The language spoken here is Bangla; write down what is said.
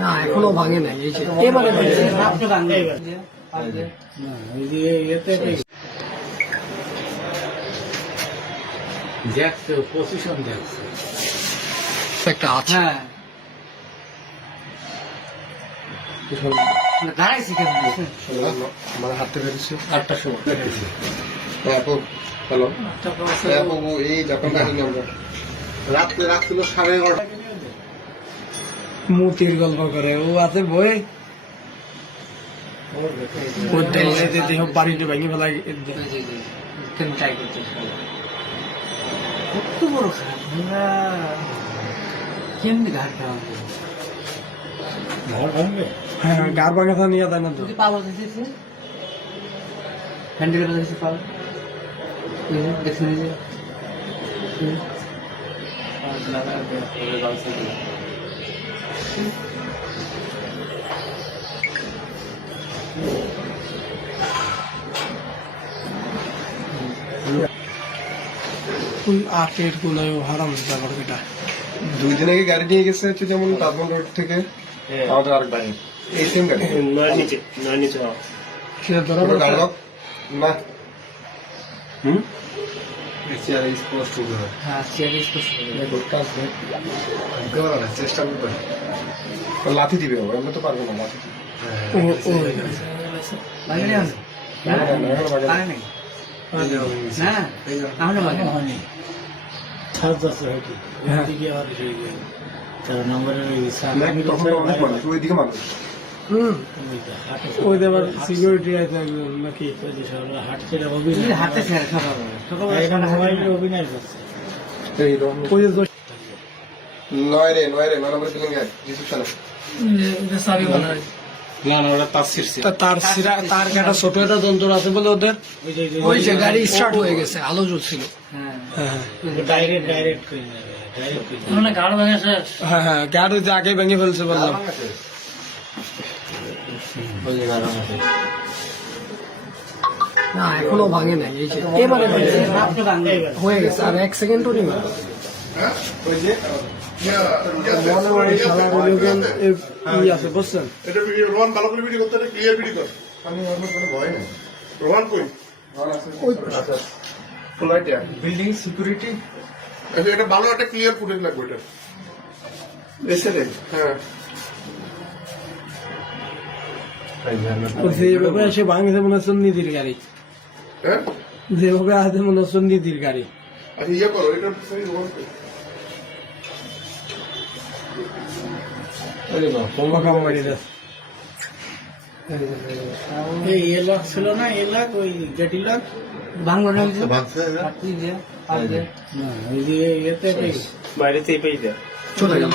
না এখনও ভাঙে নাই এই যে। একটা আছে হ্যাঁ। দাঁড়াইছি কেন? আমার হাঁটতে পেরেছি আটটার সময় হ্যাঁ হ্যাঁ এই যখন রাত্রে রাত ছিল সাড়ে এগারোটা। মুতির গল্প করে ও আছে বই বাড়িতে ভেঙে ফেলাই কেন ট্রাই করতে কত বড় খারাপ আমরা কেমনি ঘাট ভাঙবে হ্যাঁ গার ভাঙা নিয়ে দেয় না তো পাওয়ার দিতেছে হ্যান্ডেল করে দিতেছে পাওয়ার দেখছেন এই কোন আটের কোনায় হারাম যাবার এটা। দুই দিন আগে গাড়ি নিয়ে গেছে হচ্ছে যেমন তাজমহল রোড থেকে আমাদের আরেক ভাই এই সেম গাড়ি? সেটা ধরা গাড়ি না। হুম? চেয়ারে স্পষ্ট করে হ্যাঁ চেয়ার স্পষ্ট করে। চেষ্টা করবে লাথি দিবে ও, আমরা তো পারবো না লাথি দিবে। ও ও বাগেনি আছে? না, না, না, এখন বাগে না। বাগে নাই? না, আমরা বাগে নাই। হ্যাঁ দেখ, তখন তো অনেক মানুষ, ওইদিকে মানুষ। হুম। ওই যে সিকিউরিটি আছে একজন নাকি তুমি হাতে ছেড়ে সকালবেলা। সকালবেলা হাতে ছেড়ে। এই রকম। ওই যে দোষ নয় রে নয় রে নয় নম্বর বিল্ডিং এ। রিসেপশনে সাবি হয়। না না ওটা তার সিটছে তার সিরা তার কাটা ছোট একটা যন্ত্র আছে বলে ওদের? ওই যে গাড়ি স্টার্ট হয়ে গেছে আলো জ্বলছিল। হ্যাঁ। হ্যাঁ। ডাইরেক্ট ডাইরেক্ট মানে গাড় ভাঙা শেষ হ্যাঁ হ্যাঁ। গাড়ি যে আগে ভেঙে ফেলছে বললাম না এখনও ভাঙে নাই এই যে এবারে হয়ে গেছে আর এক সেকেন্ডও নেই। বিল্ডিং সিকিউরিটি আচ্ছা, এটা ভালো একটা ক্লিয়ার ফুটেজ লাগবে এটা। হ্যাঁ। যেভাবে মনে হচ্ছে নিধির গাড়ি। হ্যাঁ? যেভাবে আছে মনে হচ্ছে নিধির গাড়ি। আচ্ছা ইয়ে করো এটা সেই রোহান কই তোমাকে মারি দেয় এই এলাক ছিল না এলাক ওই গেটি লাক ভাঙলো না। ওই যে হাঁটতে দিয়ে পাশ দিয়ে ওই যে এতে বাইরে থেকে পেয়ে যায় চলে গেল।